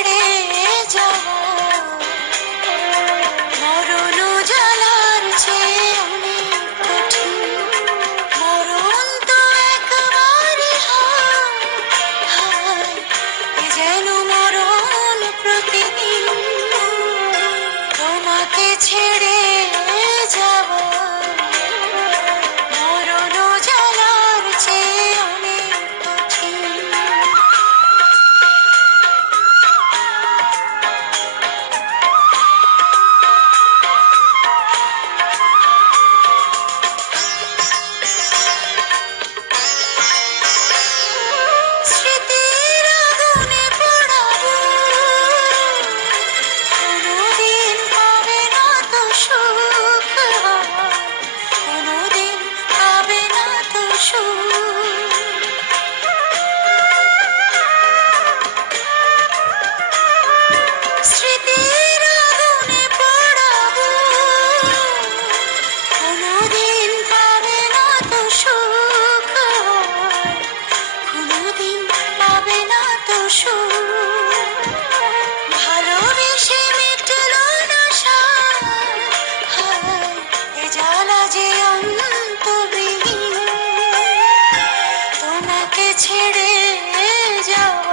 கடை ছেড়ে যাও।